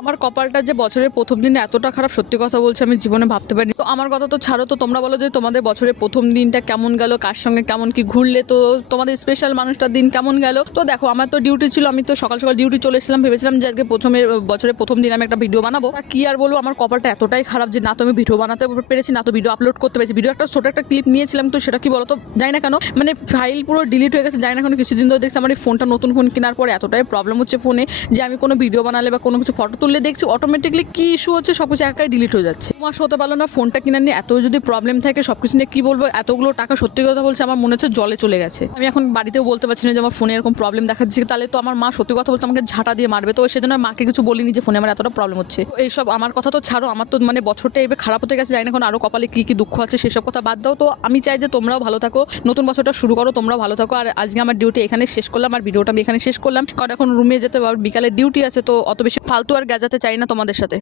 আমার কপালটা যে বছরের প্রথম দিনে এতটা খারাপ, সত্যি কথা বলছি আমি জীবনে ভাবতে পারিনি। তো আমার কথা তো ছাড়ো, তো তোমরা বলো যে তোমাদের বছরের প্রথম দিনটা কেমন গেল, কার সঙ্গে কেমন কি ঘুরলে, তো তোমাদের স্পেশাল মানুষটার দিন কেমন গেল। তো দেখো, আমার তো ডিউটি ছিল, আমি তো সকাল সকাল ডিউটি চলে এসেছিলাম, ভেবেছিলাম যে আজকে বছরের প্রথম দিন আমি একটা ভিডিও বানাবো। আর কি আর বলবো, আমার কপালটা এতটাই খারাপ যে না তো আমি ভিডিও বানাতে পেরেছি, না তো ভিডিও আপলোড করতে পেরেছি। ভিডিও একটা ছোট একটা ক্লিপ নিয়েছিলাম, তো সেটা কি বলতো জানি না কেন মানে ফাইল পুরো ডিলিট হয়ে গেছে, জানি না কেন। কিছুদিন ধরে দেখছি আমার এই ফোনটা, নতুন ফোন কেনার পরে এতটাই প্রবলেম হচ্ছে ফোনে, যে আমি কোনো ভিডিও বানালে বা কোনো কিছু ফটো তুললে দেখছি অটোমেটিকলি কি ইস্যু হচ্ছে, সব কিছু একাই ডিলিট হয়ে যাচ্ছে। মাস হতে পারলো না ফোনটা কিনে নিয়ে, এত যদি প্রবলেম থাকে সবকিছু নিয়ে কি বলবো, এতগুলো টাকা সত্যি কথা বলছে আমার মনে হচ্ছে জলে চলে গেছে। আমি এখন বাড়িতেও বলতে পারছি না যে আমার ফোনে এরকম প্রবলেম দেখাচ্ছে, তাহলে তো আমার মা সত্যি কথা বলতে আমাকে ঝাঁটা দিয়ে মারবে। তো সেজন্য মাকে কিছু বলিনি যে ফোনে আমার এতটা প্রবলেম হচ্ছে। তো এইসব আমার কথা তো ছাড়ো, আমার তো মানে বছরটা এবার খারাপ হতে গেছে, জানি না এখন আরো কপালে কি কি দুঃখ আছে সেসব কথা বাদ দাও। তো আমি চাই যে তোমরাও ভালো থাকো, নতুন বছরটা শুরু করো, তোমরাও ভালো থাকো। আর আজকে আমার ডিউটি এখানে শেষ করলাম, আর ভিডিওটা আমি এখানে শেষ করলাম, কারণ এখন রুমে যেতে বিকালে ডিউটি আছে, তো অত বেশি ফালতু আর গেজাতে চাই না তোমাদের সাথে।